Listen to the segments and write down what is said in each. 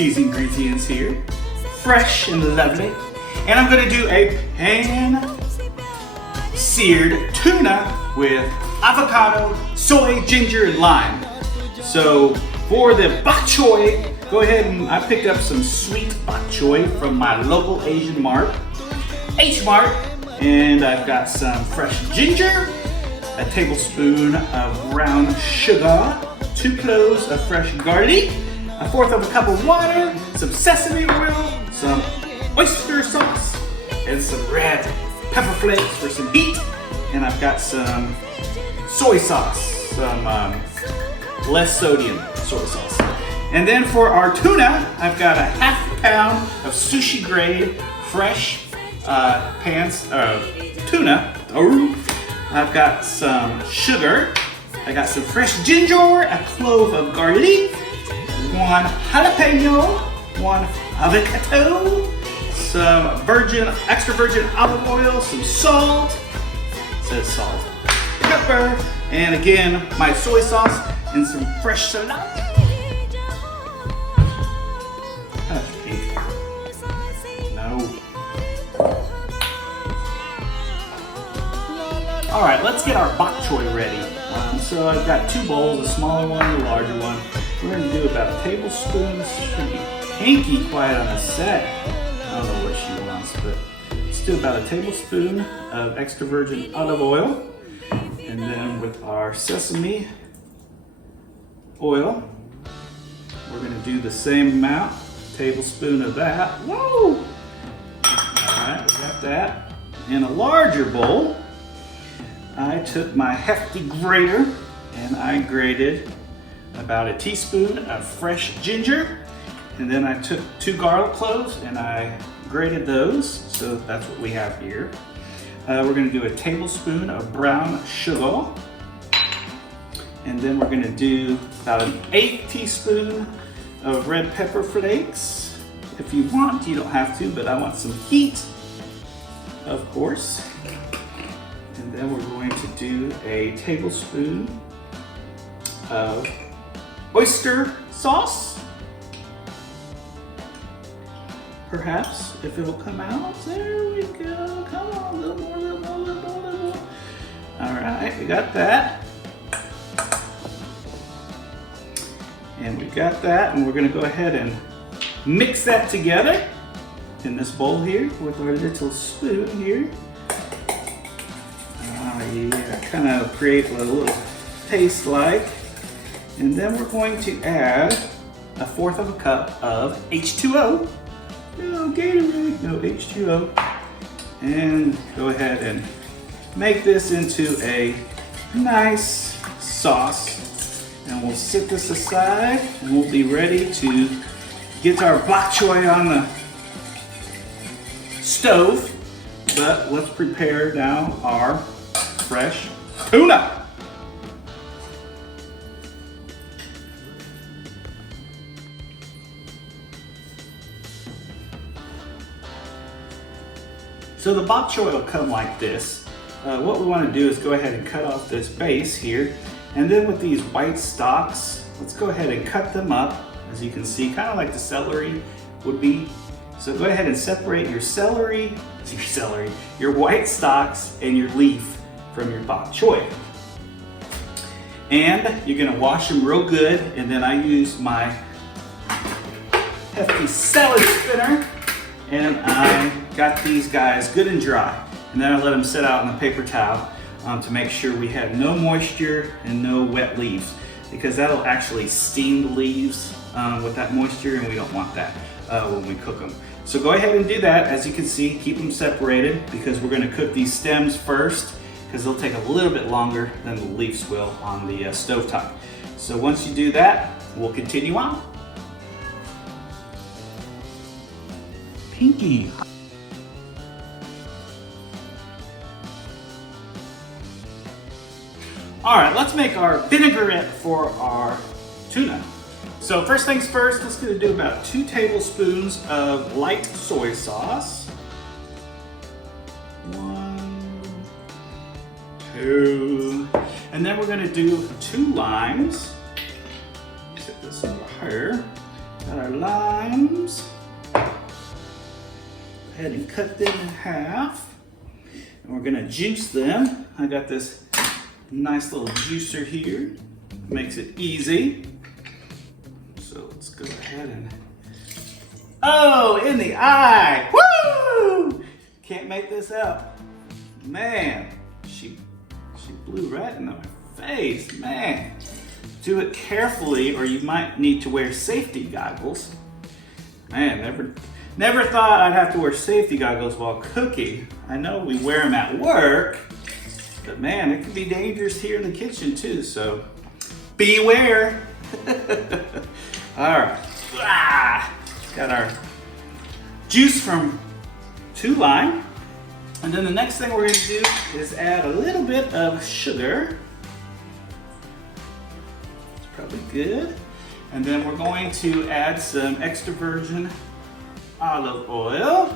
these ingredients here, fresh and lovely. And I'm gonna do a pan-seared tuna with avocado, soy, ginger, and lime. So for the bok choy, go ahead and I picked up some sweet bok choy from my local Asian mart, H Mart, and I've got some fresh ginger, a tablespoon of brown sugar, 2 cloves of fresh garlic, 1/4 of a cup of water, some sesame oil, some oyster sauce, and some red pepper flakes for some heat. And I've got some soy sauce, some less sodium soy sauce. And then for our tuna, I've got a 1/2 pound of sushi grade fresh tuna. I've got some sugar. I got some fresh ginger, a clove of garlic, 1 jalapeno, 1 avocado, some extra virgin olive oil, some salt, it says salt, pepper, and again, my soy sauce and some fresh salad. No. All right, let's get our bok choy ready. So I've got 2 bowls, a smaller one and a larger one. We're going to do about a tablespoon. This should be Pinky quiet on the set. I don't know what she wants, but let's do about a tablespoon of extra virgin olive oil. And then with our sesame oil, we're going to do the same amount, tablespoon of that. Whoa! All right, we got that. In a larger bowl, I took my hefty grater and I grated about a teaspoon of fresh ginger, and then I took 2 garlic cloves and I grated those, so that's what we have here. We're going to do a tablespoon of brown sugar, and then we're going to do about an 1/8 teaspoon of red pepper flakes. If you want, you don't have to, but I want some heat, of course. And then we're going to do a tablespoon of oyster sauce. Perhaps, if it'll come out. There we go. Come on, a little more, a little more, a little more, a little more. All right, we got that. And we got that, and we're gonna go ahead and mix that together in this bowl here with our little spoon here. Yeah, kind of create a little paste like. And then we're going to add 1/4 of a cup of H2O. No, Gatorade, no H2O. And go ahead and make this into a nice sauce. And we'll set this aside and we'll be ready to get our bok choy on the stove. But let's prepare now our fresh tuna. So the bok choy will come like this. What we want to do is go ahead and cut off this base here, and then with these white stalks, let's go ahead and cut them up, as you can see, kind of like the celery would be. So go ahead and separate your your white stalks and your leaf from your bok choy. And you're gonna wash them real good, and then I use my hefty salad spinner, and I got these guys good and dry. And then I let them sit out on a paper towel to make sure we have no moisture and no wet leaves, because that'll actually steam the leaves with that moisture, and we don't want that when we cook them. So go ahead and do that. As you can see, keep them separated, because we're gonna cook these stems first, because they'll take a little bit longer than the leaves will on the stovetop. So once you do that, we'll continue on. Pinky. All right, let's make our vinaigrette for our tuna. So first things first, let's gonna do about 2 tablespoons of light soy sauce. 1, 2, and then we're gonna do 2 limes. Set this over here. Got our limes. Go ahead and cut them in half. And we're gonna juice them. I got this nice little juicer here. Makes it easy. So let's go ahead and, oh, in the eye, woo! Can't make this up. Man, she blew right in my face, man. Do it carefully or you might need to wear safety goggles. Man, never thought I'd have to wear safety goggles while cooking. I know we wear them at work, but man, it can be dangerous here in the kitchen too, so beware. All right, got our juice from 2 lime. And then the next thing we're gonna do is add a little bit of sugar. It's probably good. And then we're going to add some extra virgin olive oil.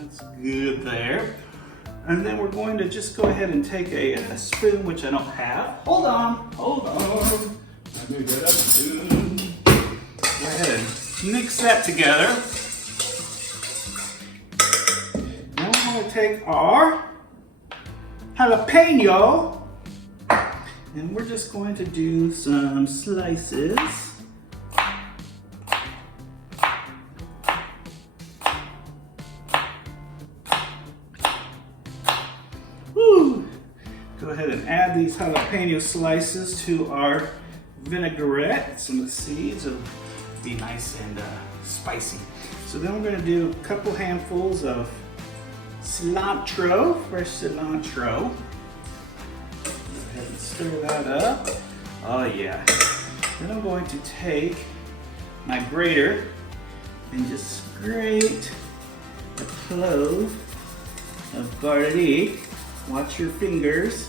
That's good there. And then we're going to just go ahead and take a spoon, which I don't have. Hold on. Let me get a spoon. Go ahead and mix that together. Now we're going to take our jalapeno and we're just going to do some slices. Woo! Go ahead and add these jalapeno slices to our vinaigrette. Some of the seeds will be nice and spicy. So then we're going to do a couple handfuls of cilantro, fresh cilantro. Go ahead and stir that up. Oh yeah. Then I'm going to take my grater and just grate a clove of garlic. Watch your fingers.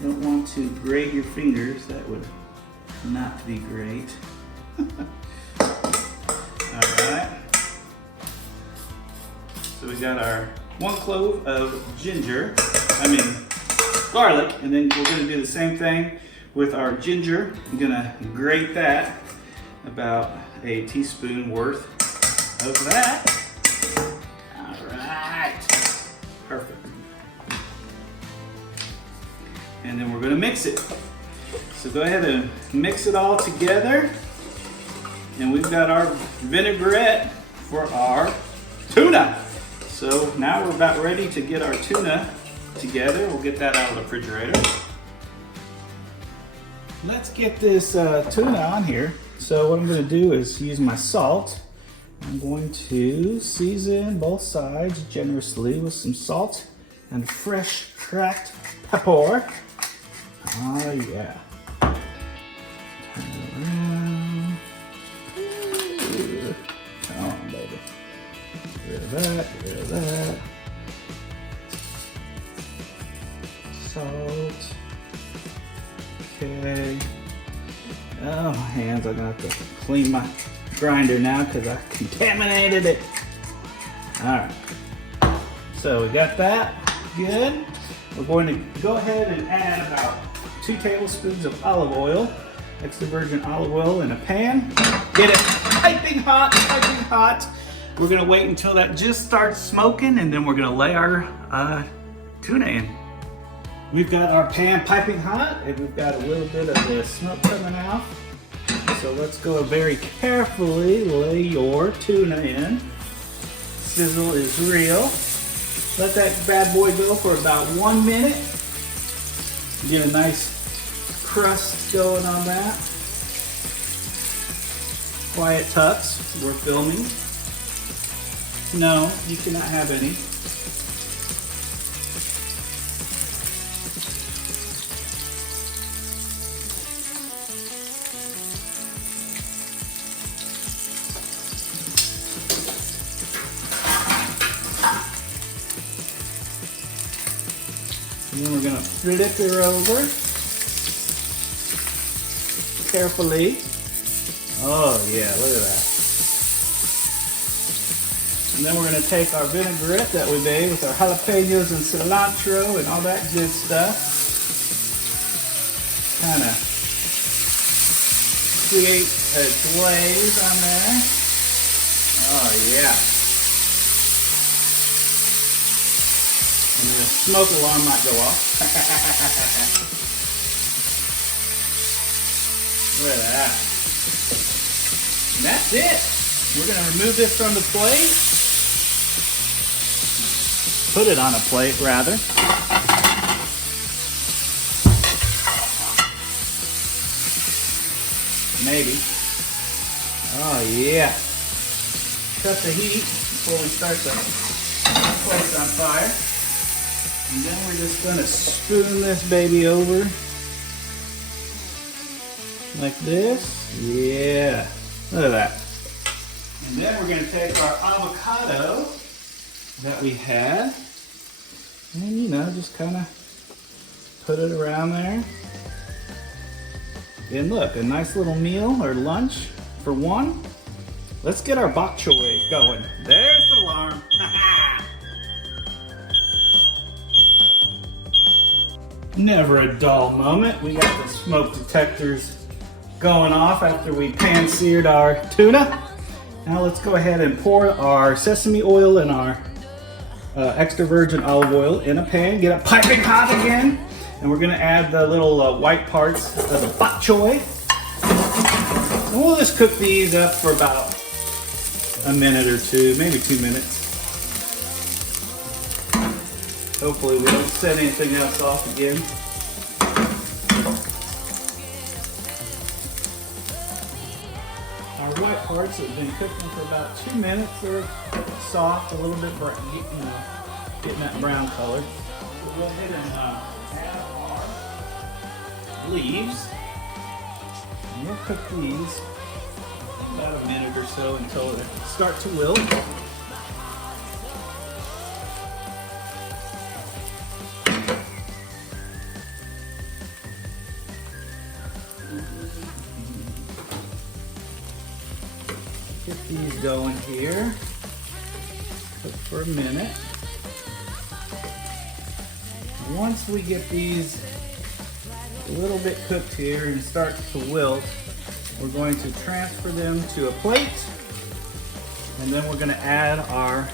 You don't want to grate your fingers. That would not be great. All right. So we got our 1 clove of garlic, and then we're gonna do the same thing with our ginger. I'm gonna grate that, about a teaspoon worth of that. All right, perfect. And then we're gonna mix it. So go ahead and mix it all together. And we've got our vinaigrette for our tuna. So now we're about ready to get our tuna together. We'll get that out of the refrigerator. Let's get this tuna on here. So what I'm gonna do is use my salt. I'm going to season both sides generously with some salt and fresh cracked pepper. Oh yeah. Turn it around. Ooh. Come on, baby. Get rid of that, get rid of that. Salt. Okay. Oh, my hands, I'm gonna have to clean my grinder now because I contaminated it. All right. So we got that, good. We're going to go ahead and add about 2 tablespoons of olive oil, extra virgin olive oil in a pan. Get it piping hot, piping hot. We're gonna wait until that just starts smoking and then we're gonna lay our tuna in. We've got our pan piping hot and we've got a little bit of the smoke coming out. So let's go very carefully lay your tuna in. Sizzle is real. Let that bad boy go for about 1 minute. Get a nice crust going on that. Quiet tucks, we're filming. No, you cannot have any. And then we're going to flip her over carefully. Oh yeah, look at that. And then we're going to take our vinaigrette that we made with our jalapenos and cilantro and all that good stuff. Kind of create a glaze on there. Oh yeah. And the smoke alarm might go off. Look at that. And that's it. We're going to remove this from the plate. Put it on a plate, rather. Maybe. Oh yeah. Cut the heat before we start the place on fire. And then we're just going to spoon this baby over. Like this. Yeah. Look at that. And then we're going to take our avocado that we had. And you know, just kind of put it around there. And look, a nice little meal or lunch for one. Let's get our bok choy going. There's the alarm. Never a dull moment. We got the smoke detectors going off after we pan-seared our tuna. Now let's go ahead and pour our sesame oil and our extra virgin olive oil in a pan. Get it piping hot again. And we're going to add the little white parts of the bok choy. And we'll just cook these up for about a minute or two, maybe 2 minutes. Hopefully we don't set anything else off again. Our white parts have been cooking for about 2 minutes. They're soft, a little bit brown, getting that brown color. We'll go ahead and add our leaves. And we'll cook these about a minute or so until they start to wilt. Get these going here. Cook for a minute. Once we get these a little bit cooked here and start to wilt, we're going to transfer them to a plate, and then we're going to add our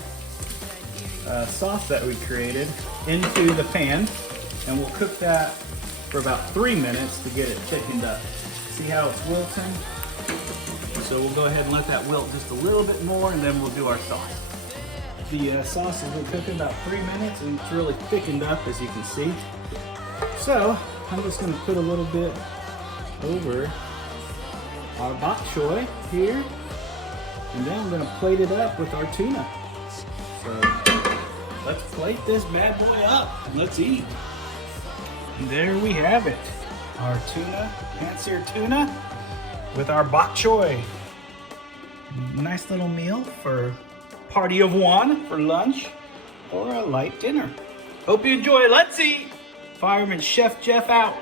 sauce that we created into the pan, and we'll cook that for about 3 minutes to get it thickened up. See how it's wilting? So we'll go ahead and let that wilt just a little bit more, and then we'll do our sauce. The sauce has been cooking about 3 minutes, and it's really thickened up, as you can see. So I'm just going to put a little bit over our bok choy here, and then I'm going to plate it up with our tuna. So let's plate this bad boy up and let's eat. And there we have it, our tuna, pan-seared tuna with our bok choy. Nice little meal for party of one for lunch or a light dinner. Hope you enjoy. Let's eat. Fireman Chef Geoff out.